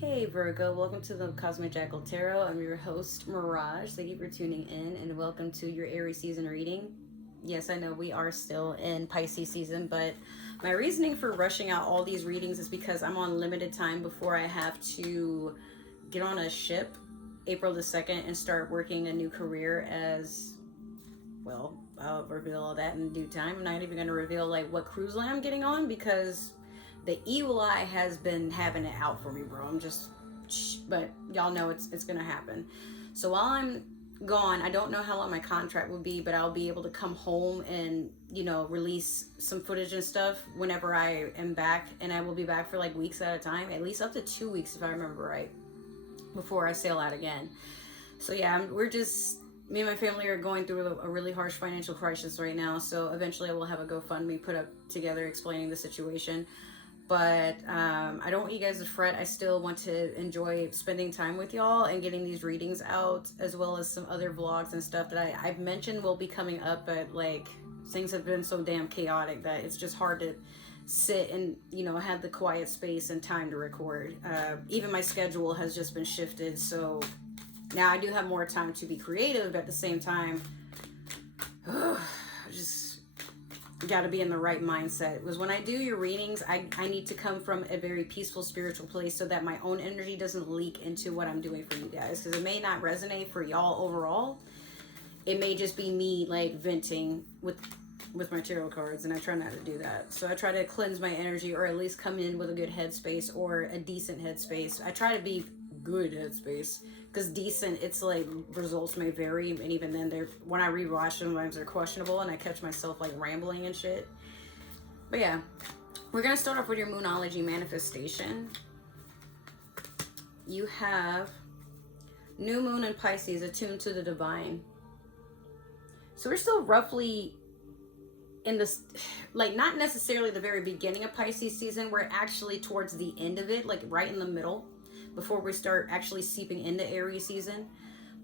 Hey Virgo, welcome to the Cosmic Jackal Tarot. I'm your host, Mirage. Thank you for tuning in and welcome to your Aries season reading. Yes, I know we are still in Pisces season, but my reasoning for rushing out all these readings is because I'm on limited time before I have to get on a ship April the 2nd and start working a new career as, well, I'll reveal all that in due time. I'm not even going to reveal like what cruise line I'm getting on because the evil eye has been having it out for me, bro. But y'all know it's gonna happen. So while I'm gone, I don't know how long my contract will be, but I'll be able to come home and, release some footage and stuff whenever I am back. And I will be back for like weeks at a time, at least up to 2 weeks if I remember right, before I sail out again. So yeah, me and my family are going through a really harsh financial crisis right now. So eventually I will have a GoFundMe put up together explaining the situation. But I don't want you guys to fret. I still want to enjoy spending time with y'all and getting these readings out, as well as some other vlogs and stuff that I've mentioned will be coming up. But like, things have been so damn chaotic that it's just hard to sit and have the quiet space and time to record. Even my schedule has just been shifted, so now I do have more time to be creative, but at the same time, just got to be in the right mindset. Because when I do your readings, I need to come from a very peaceful spiritual place so that my own energy doesn't leak into what I'm doing for you guys, because it may not resonate for y'all overall. It may just be me like venting with my tarot cards, and I try not to do that. So I try to cleanse my energy, or at least come in with a good headspace or a decent headspace. I try to be good headspace, because decent, it's like results may vary, and even then when I rewatch them, sometimes they're questionable and I catch myself like rambling and shit. But yeah, we're gonna start off with your Moonology manifestation. You have new moon in Pisces, attuned to the divine. So we're still roughly in this, like, not necessarily the very beginning of Pisces season. We're actually towards the end of it, like right in the middle, before we start actually seeping into Aries season.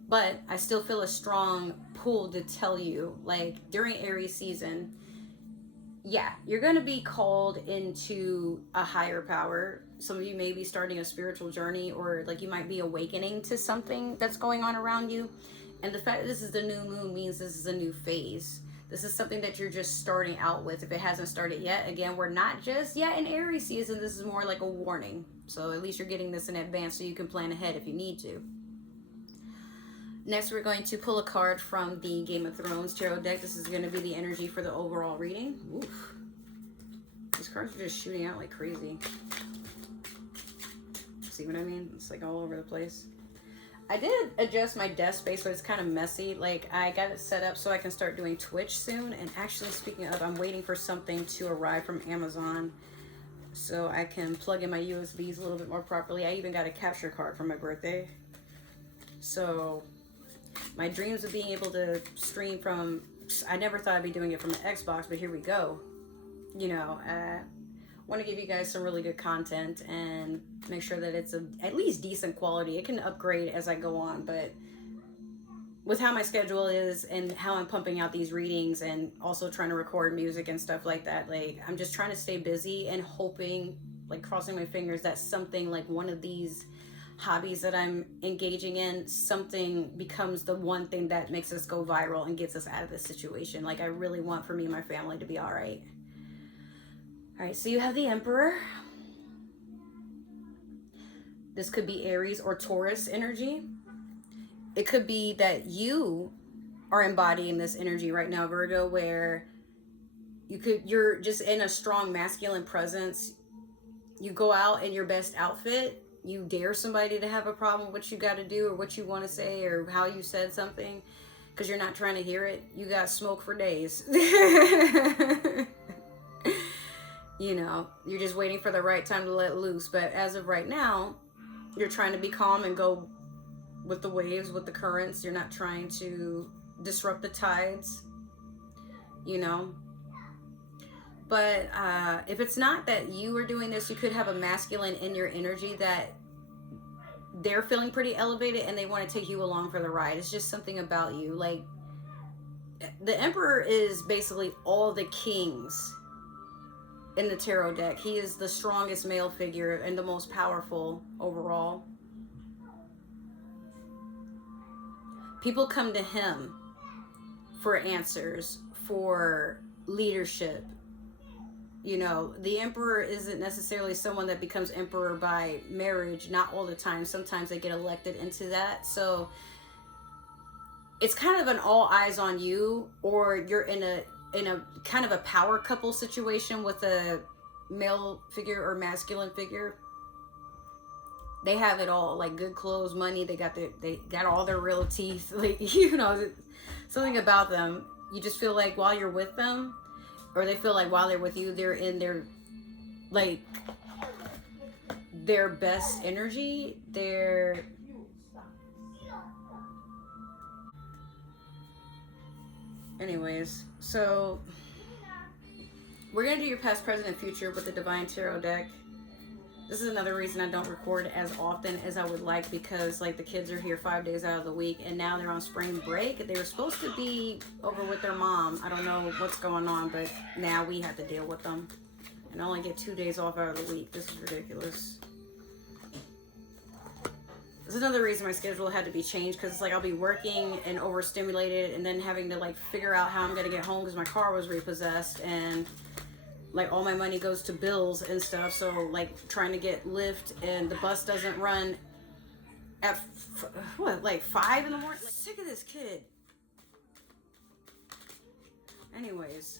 But I still feel a strong pull to tell you, like, during Aries season, yeah, you're going to be called into a higher power. Some of you may be starting a spiritual journey, or like you might be awakening to something that's going on around you. And the fact that this is the new moon means this is a new phase. This is something that you're just starting out with. If it hasn't started yet, again, we're not just yet in Aries season. This is more like a warning. So at least you're getting this in advance so you can plan ahead if you need to. Next, we're going to pull a card from the Game of Thrones tarot deck. This is going to be the energy for the overall reading. Oof. These cards are just shooting out like crazy. See what I mean? It's like all over the place. I did adjust my desk space, so it's kind of messy. Like, I got it set up so I can start doing Twitch soon. And actually, speaking of, I'm waiting for something to arrive from Amazon so I can plug in my USBs a little bit more properly. I even got a capture card for my birthday. So my dreams of being able to stream from, I never thought I'd be doing it from an Xbox, but here we go. I want to give you guys some really good content and make sure that it's at least decent quality. It can upgrade as I go on, but with how my schedule is and how I'm pumping out these readings and also trying to record music and stuff like that, like, I'm just trying to stay busy and hoping, like, crossing my fingers that something like one of these hobbies that I'm engaging in, something becomes the one thing that makes us go viral and gets us out of this situation. Like, I really want for me and my family to be all right. All right, so you have the Emperor. This could be Aries or Taurus energy. It could be that you are embodying this energy right now, Virgo, where you're just in a strong masculine presence. You go out in your best outfit. You dare somebody to have a problem with what you got to do or what you want to say or how you said something because you're not trying to hear it. You got smoke for days. You're just waiting for the right time to let loose. But as of right now, you're trying to be calm and go with the waves, with the currents. You're not trying to disrupt the tides, But if it's not that you are doing this, you could have a masculine in your energy that they're feeling pretty elevated and they want to take you along for the ride. It's just something about you. Like, the Emperor is basically all the kings in the tarot deck. He is the strongest male figure and the most powerful overall. People come to him for answers, for leadership. You know, the emperor isn't necessarily someone that becomes emperor by marriage. Not all the time. Sometimes they get elected into that. So it's kind of an all eyes on you, or you're in a kind of a power couple situation with a male figure or masculine figure. They have it all, like good clothes, money. They got all their real teeth. Like, you know, something about them. You just feel like while you're with them, or they feel like while they're with you, they're in their, like, their best energy. Anyways, so we're going to do your past, present, and future with the Divine Tarot deck. This is another reason I don't record as often as I would like, because like the kids are here 5 days out of the week and now they're on spring break. They were supposed to be over with their mom. I don't know what's going on, but now we have to deal with them. And I only get 2 days off out of the week. This is ridiculous. This is another reason my schedule had to be changed, because it's like I'll be working and overstimulated and then having to like figure out how I'm going to get home because my car was repossessed, and like all my money goes to bills and stuff. So like trying to get Lyft, and the bus doesn't run at like 5 in the morning. Like, sick of this kid. Anyways,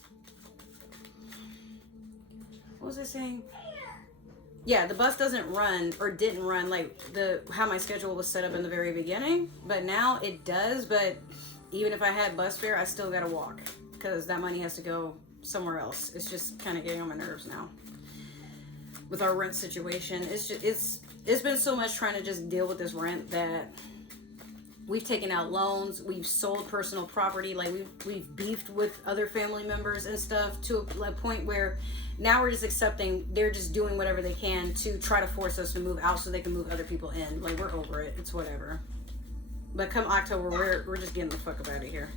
what was I saying? Yeah, the bus doesn't run, or didn't run, like how my schedule was set up in the very beginning, but now it does. But even if I had bus fare, I still gotta walk because that money has to go somewhere else. It's just kind of getting on my nerves now with our rent situation. It's been so much trying to just deal with this rent that we've taken out loans, we've sold personal property, like we've beefed with other family members and stuff to a point where now we're just accepting they're just doing whatever they can to try to force us to move out so they can move other people in. Like, we're over it. It's whatever. But come October, we're just getting the fuck up out of here.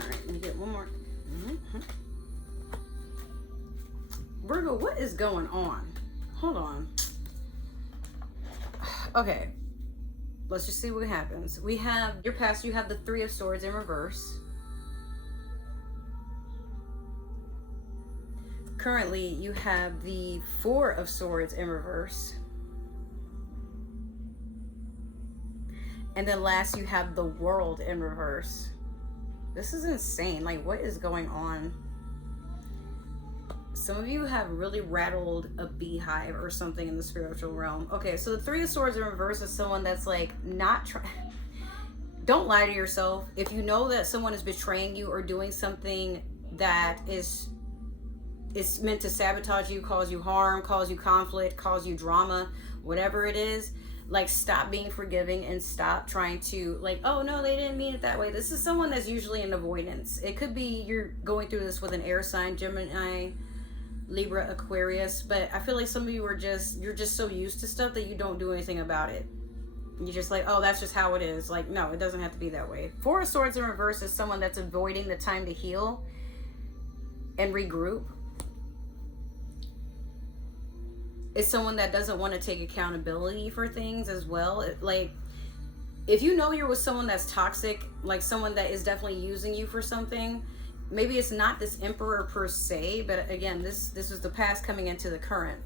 Alright, let me get one more. Mm-hmm. Virgo, what is going on? Hold on. Okay. Let's just see what happens. We have your past, you have the Three of Swords in reverse. Currently, you have the Four of Swords in reverse. And then last, you have the World in reverse. This is insane. Like, what is going on? Some of you have really rattled a beehive or something in the spiritual realm. Okay, so the Three of Swords in reverse is someone that's like not trying. Don't lie to yourself. If you know that someone is betraying you or doing something that is meant to sabotage you, cause you harm, cause you conflict, cause you drama, whatever it is, like, stop being forgiving and stop trying to, like, oh no, they didn't mean it that way. This is someone that's usually in avoidance. It could be you're going through this with an air sign, Gemini, Libra, Aquarius, but I feel like some of you you're just so used to stuff that you don't do anything about it. You're just like, oh, that's just how it is. Like, no, it doesn't have to be that way. Four of Swords in reverse is someone that's avoiding the time to heal and regroup. It's someone that doesn't want to take accountability for things as well. Like, if you know you're with someone that's toxic, like someone that is definitely using you for something, maybe it's not this emperor per se, but again, this is the past coming into the current.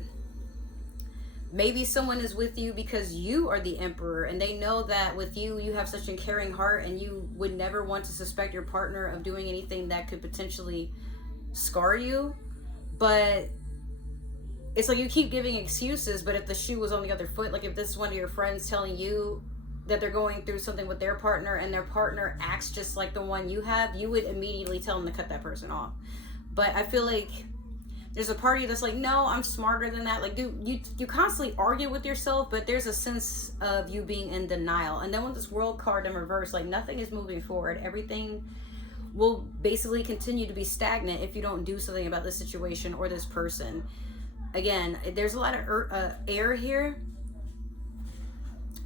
Maybe someone is with you because you are the emperor, and they know that with you, you have such a caring heart, and you would never want to suspect your partner of doing anything that could potentially scar you. But it's like you keep giving excuses, but if the shoe was on the other foot, like if this is one of your friends telling you that they're going through something with their partner and their partner acts just like the one you have, you would immediately tell them to cut that person off. But I feel like there's a party that's like, no, I'm smarter than that. Like, dude, you constantly argue with yourself, but there's a sense of you being in denial. And then with this World card in reverse, like, nothing is moving forward. Everything will basically continue to be stagnant if you don't do something about this situation or this person. Again, there's a lot of air here.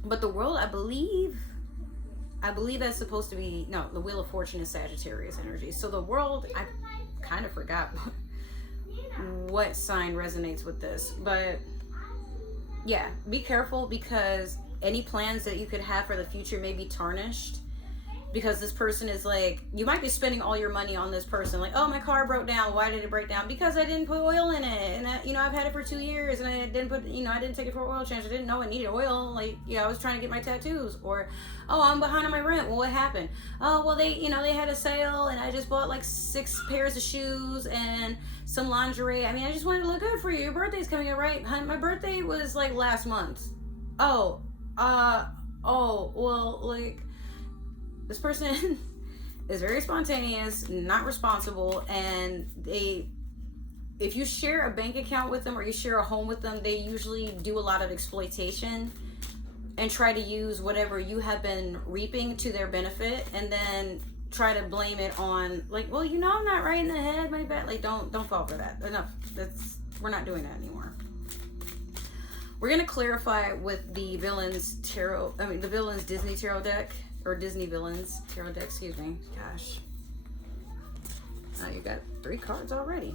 But the World, I believe, I believe that's supposed to be, no, the Wheel of Fortune is Sagittarius energy. So the world, I kind of forgot what sign resonates with this. But yeah, be careful, because any plans that you could have for the future may be tarnished. Because this person is like, you might be spending all your money on this person. Like, oh, my car broke down. Why did it break down? Because I didn't put oil in it. And, I've had it for 2 years. And I didn't put, I didn't take it for oil change. I didn't know it needed oil. Like, I was trying to get my tattoos. Or, oh, I'm behind on my rent. Well, what happened? Oh, well, they had a sale. And I just bought like 6 pairs of shoes and some lingerie. I mean, I just wanted to look good for you. Your birthday's coming up, right? My birthday was like last month. Well, like... This person is very spontaneous, not responsible, and if you share a bank account with them or you share a home with them, they usually do a lot of exploitation and try to use whatever you have been reaping to their benefit, and then try to blame it on, like, well, I'm not right in the head, my bad. Like, don't fall for that. Enough. We're not doing that anymore. We're gonna clarify with the villains Disney tarot deck. Or Disney villains tarot deck, excuse me. Gosh. Now you got 3 cards already.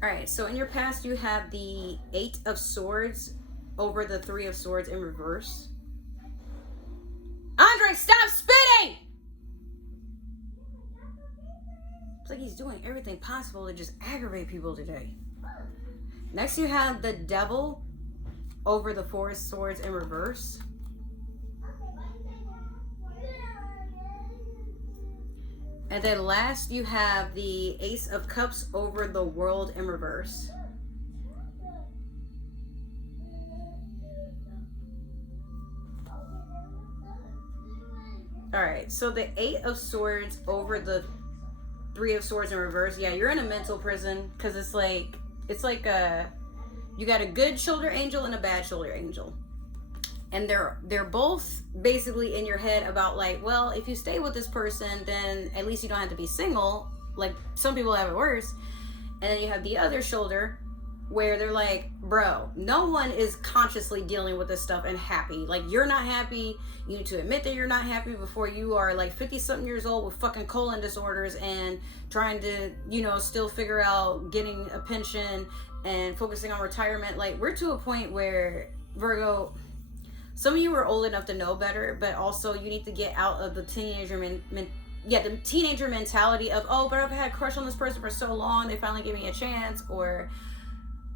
Alright, so in your past you have the 8 of Swords over the 3 of Swords in reverse. Andre, stop spitting! It's like he's doing everything possible to just aggravate people today. Next you have the Devil over the 4 of Swords in reverse. And then last you have the Ace of Cups over the World in reverse. Alright, so the 8 of Swords over the 3 of Swords in reverse. Yeah, you're in a mental prison, because it's like you got a good shoulder angel and a bad shoulder angel. And they're both basically in your head about like, well, if you stay with this person, then at least you don't have to be single. Like, some people have it worse. And then you have the other shoulder where they're like, bro, no one is consciously dealing with this stuff and happy. Like, you're not happy. You need to admit that you're not happy before you are like 50-something years old with fucking colon disorders and trying to, still figure out getting a pension and focusing on retirement. Like, we're to a point where, Virgo, some of you are old enough to know better, but also you need to get out of the teenager mentality of, oh, but I've had a crush on this person for so long, they finally gave me a chance. Or,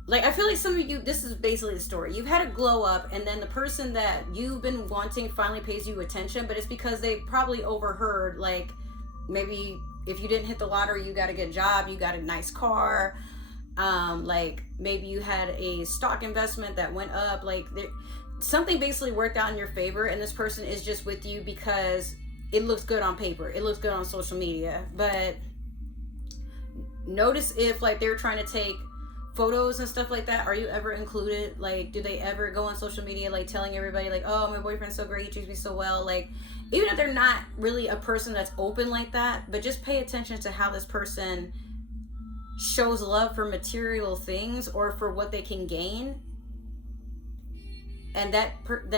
like, I feel like some of you, this is basically the story. You've had a glow up, and then the person that you've been wanting finally pays you attention, but it's because they probably overheard, like, maybe if you didn't hit the lottery, you got a good job, you got a nice car, like maybe you had a stock investment that went up, like something basically worked out in your favor, and this person is just with you because it looks good on paper, it looks good on social media. But notice if like they're trying to take photos and stuff like that, are you ever included? Like, do they ever go on social media like telling everybody like, oh, my boyfriend's so great, he treats me so well? Like, even if they're not really a person that's open like that, but just pay attention to how this person shows love for material things or for what they can gain. And that perk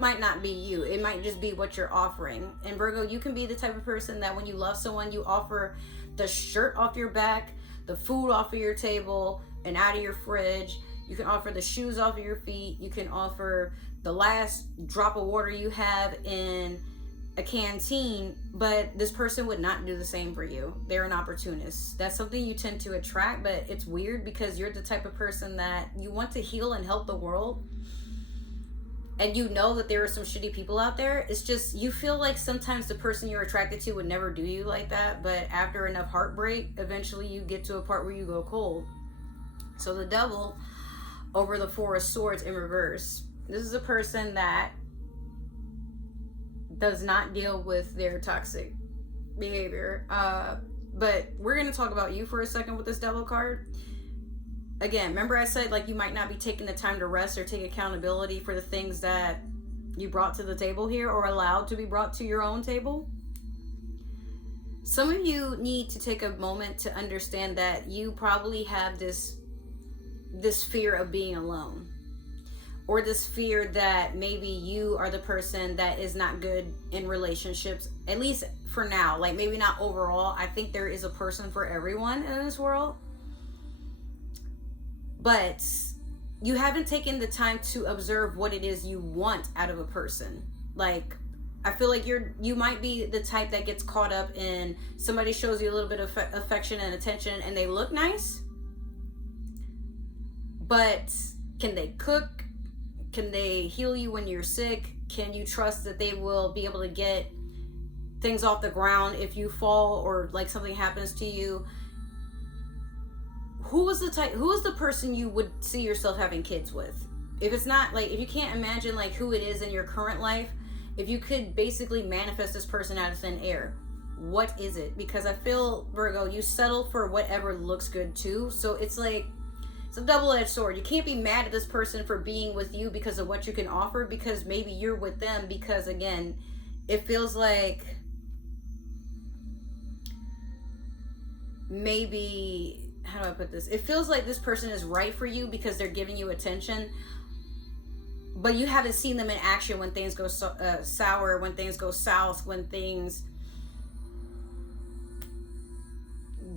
might not be you. It might just be what you're offering. And Virgo, you can be the type of person that when you love someone, you offer the shirt off your back, the food off of your table and out of your fridge. You can offer the shoes off of your feet. You can offer the last drop of water you have in a canteen, but this person would not do the same for you. They're an opportunist. That's something you tend to attract, but it's weird because you're the type of person that you want to heal and help the world. And you know that there are some shitty people out there. It's just, you feel like sometimes the person you're attracted to would never do you like that, but after enough heartbreak, eventually you get to a part where you go cold. So the Devil over the 4 of Swords in reverse. This is a person that does not deal with their toxic behavior. But we're going to talk about you for a second with this Devil card. Again, remember I said like you might not be taking the time to rest or take accountability for the things that you brought to the table here or allowed to be brought to your own table? Some of you need to take a moment to understand that you probably have this fear of being alone. or this fear that maybe you are the person that is not good in relationships, at least for now. Like, maybe not overall. I think there is a person for everyone in this world. But you haven't taken the time to observe what it is you want out of a person. Like, I feel like you might be the type that gets caught up in somebody shows you a little bit of affection and attention and they look nice, but can they cook? Can they heal you when you're sick? Can you trust that they will be able to get things off the ground if you fall or like something happens to you? Who is the person you would see yourself having kids with? If it's not like, if you can't imagine like who it is in your current life, if you could basically manifest this person out of thin air, what is it? Because I feel, Virgo, you settle for whatever looks good too. So it's like, it's a double-edged sword. You can't be mad at this person for being with you because of what you can offer, because maybe you're with them because, again, it feels like maybe, how do I put this? It feels like this person is right for you because they're giving you attention, but you haven't seen them in action when things go sour, when things go south, when things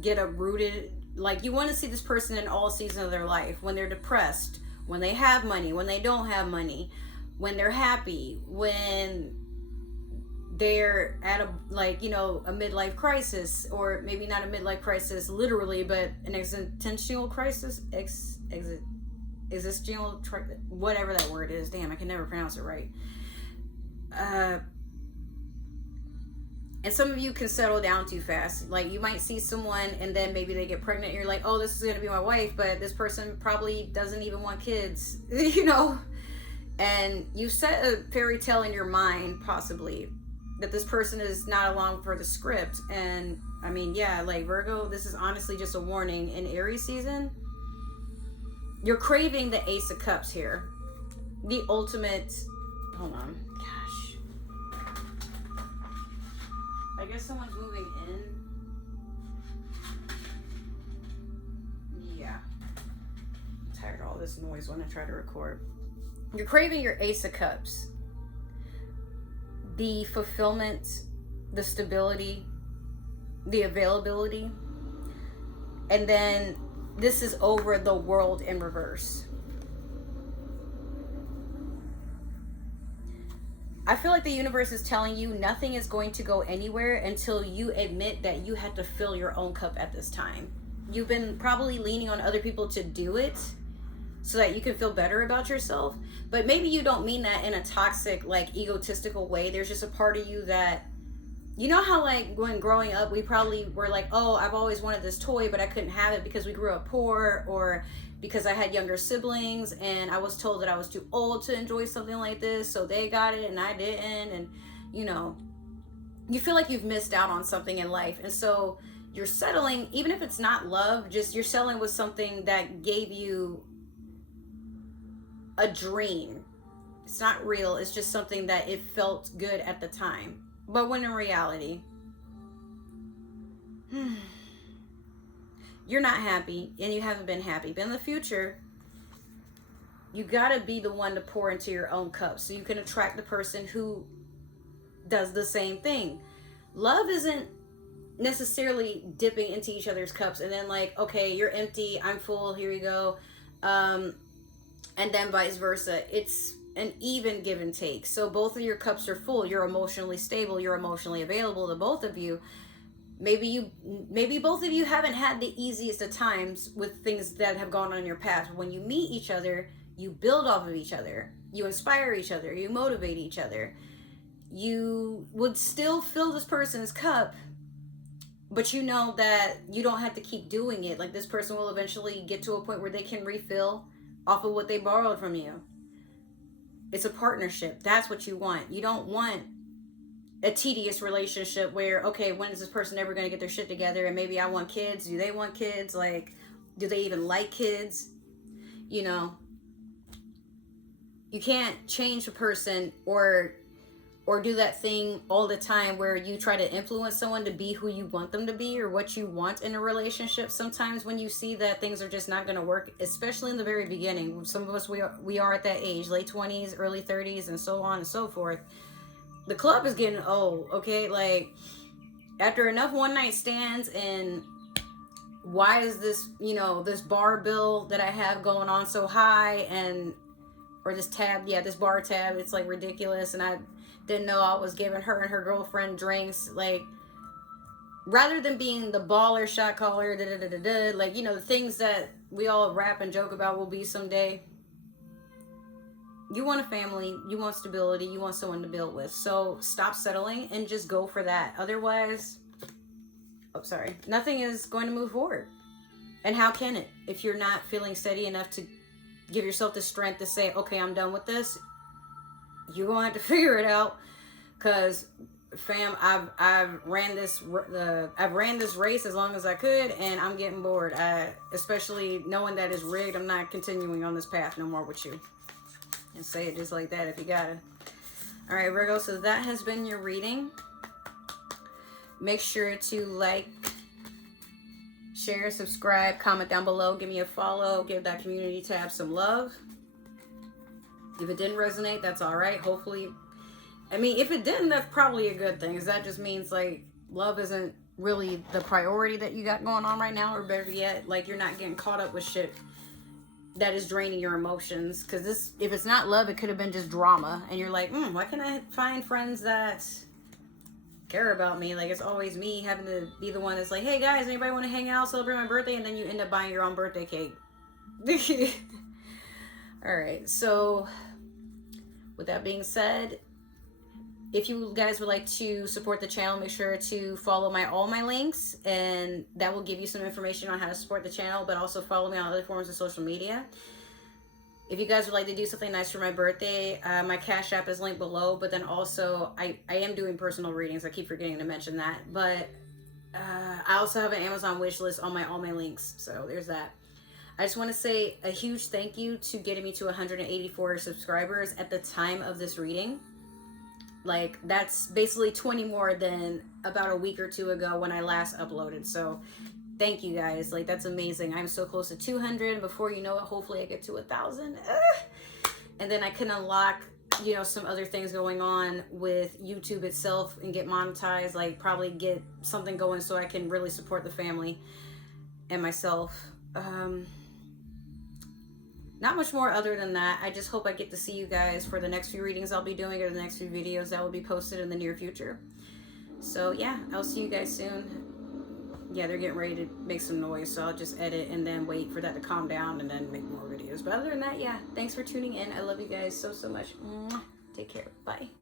get uprooted. Like, you want to see this person in all seasons of their life, when they're depressed, when they have money, when they don't have money, when they're happy, when they're at a, like, you know, a midlife crisis, or maybe not a midlife crisis literally, but an existential crisis, existential, whatever that word is. Damn, I can never pronounce it right. And some of you can settle down too fast. Like, you might see someone and then maybe they get pregnant and you're like, oh, this is going to be my wife, but this person probably doesn't even want kids, you know? And you set a fairy tale in your mind, possibly, that this person is not along for the script. And I mean, yeah, like, Virgo, this is honestly just a warning. In Aries season, you're craving the Ace of Cups here. The ultimate, hold on. I guess someone's moving in. Yeah. I'm tired of all this noise when I try to record. You're craving your Ace of Cups. The fulfillment, the stability, the availability. And then this is over the world in reverse. I feel like the universe is telling you nothing is going to go anywhere until you admit that you had to fill your own cup at this time. You've been probably leaning on other people to do it so that you can feel better about yourself. But maybe you don't mean that in a toxic, like, egotistical way. There's just a part of you that, you know how, like, when growing up, we probably were like, oh, I've always wanted this toy, but I couldn't have it because we grew up poor, or because I had younger siblings and I was told that I was too old to enjoy something like this, so they got it and I didn't. And, you know, you feel like you've missed out on something in life. And so you're settling, even if it's not love, just you're settling with something that gave you a dream. It's not real. It's just something that it felt good at the time. But when in reality, you're not happy and you haven't been happy. But in the future, you gotta be the one to pour into your own cup so you can attract the person who does the same thing. Love isn't necessarily dipping into each other's cups and then, like, okay, you're empty, I'm full, here you go. And then vice versa. It's an even give and take. So both of your cups are full. You're emotionally stable. You're emotionally available to both of you. Maybe both of you haven't had the easiest of times with things that have gone on in your past. When you meet each other, you build off of each other. You inspire each other. You motivate each other. You would still fill this person's cup, but you know that you don't have to keep doing it. Like, this person will eventually get to a point where they can refill off of what they borrowed from you. It's a partnership. That's what you want. You don't want a tedious relationship where, okay, when is this person ever going to get their shit together? And maybe I want kids. Do they want kids? Like, do they even like kids? You know, you can't change a person or or do that thing all the time where you try to influence someone to be who you want them to be or what you want in a relationship. Sometimes when you see that things are just not going to work, especially in the very beginning, some of us, we are at that age, late 20s, early 30s, and so on and so forth. The club is getting old, okay? Like, after enough one night stands, and why is this, this bar bill that I have going on so high, and, or this tab, this bar tab, it's like ridiculous, and I didn't know I was giving her and her girlfriend drinks. Like, rather than being the baller, shot caller, like, the things that we all rap and joke about will be someday. You want a family, you want stability, you want someone to build with. So stop settling and just go for that. Otherwise, nothing is going to move forward. And how can it? If you're not feeling steady enough to give yourself the strength to say, okay, I'm done with this, you're going to have to figure it out. Because, fam, I've ran this race as long as I could, and I'm getting bored. Especially knowing that it's rigged, I'm not continuing on this path no more with you. And say it just like that if you gotta. All right, Virgo, so that has been your reading. Make sure to like, share, subscribe, comment down below, give me a follow, give that community tab some love. If it didn't resonate, that's all right. Hopefully, I mean, if it didn't, that's probably a good thing, because that just means, like, love isn't really the priority that you got going on right now, or better yet, like, you're not getting caught up with shit that is draining your emotions. Because this, if it's not love, it could have been just drama, and you're like, why can't I find friends that care about me? Like, it's always me having to be the one that's like, hey guys, anybody want to hang out, celebrate my birthday? And then you end up buying your own birthday cake. All right, so with that being said, if you guys would like to support the channel, make sure to follow all my links, and that will give you some information on how to support the channel, but also follow me on other forms of social media. If you guys would like to do something nice for my birthday, my Cash App is linked below, but then also I am doing personal readings. I keep forgetting to mention that, but I also have an Amazon wish list on all my links, so there's that. I just want to say a huge thank you to getting me to 184 subscribers at the time of this reading. Like, that's basically 20 more than about a week or two ago when I last uploaded. So thank you guys. Like, that's amazing. I'm so close to 200. Before you know it, hopefully I get to 1,000. And then I can unlock, some other things going on with YouTube itself and get monetized. Like, probably get something going so I can really support the family and myself. Not much more other than that. I just hope I get to see you guys for the next few readings I'll be doing, or the next few videos that will be posted in the near future. So yeah, I'll see you guys soon. Yeah, they're getting ready to make some noise, so I'll just edit and then wait for that to calm down and then make more videos. But other than that, yeah, thanks for tuning in. I love you guys so much. Take care. Bye.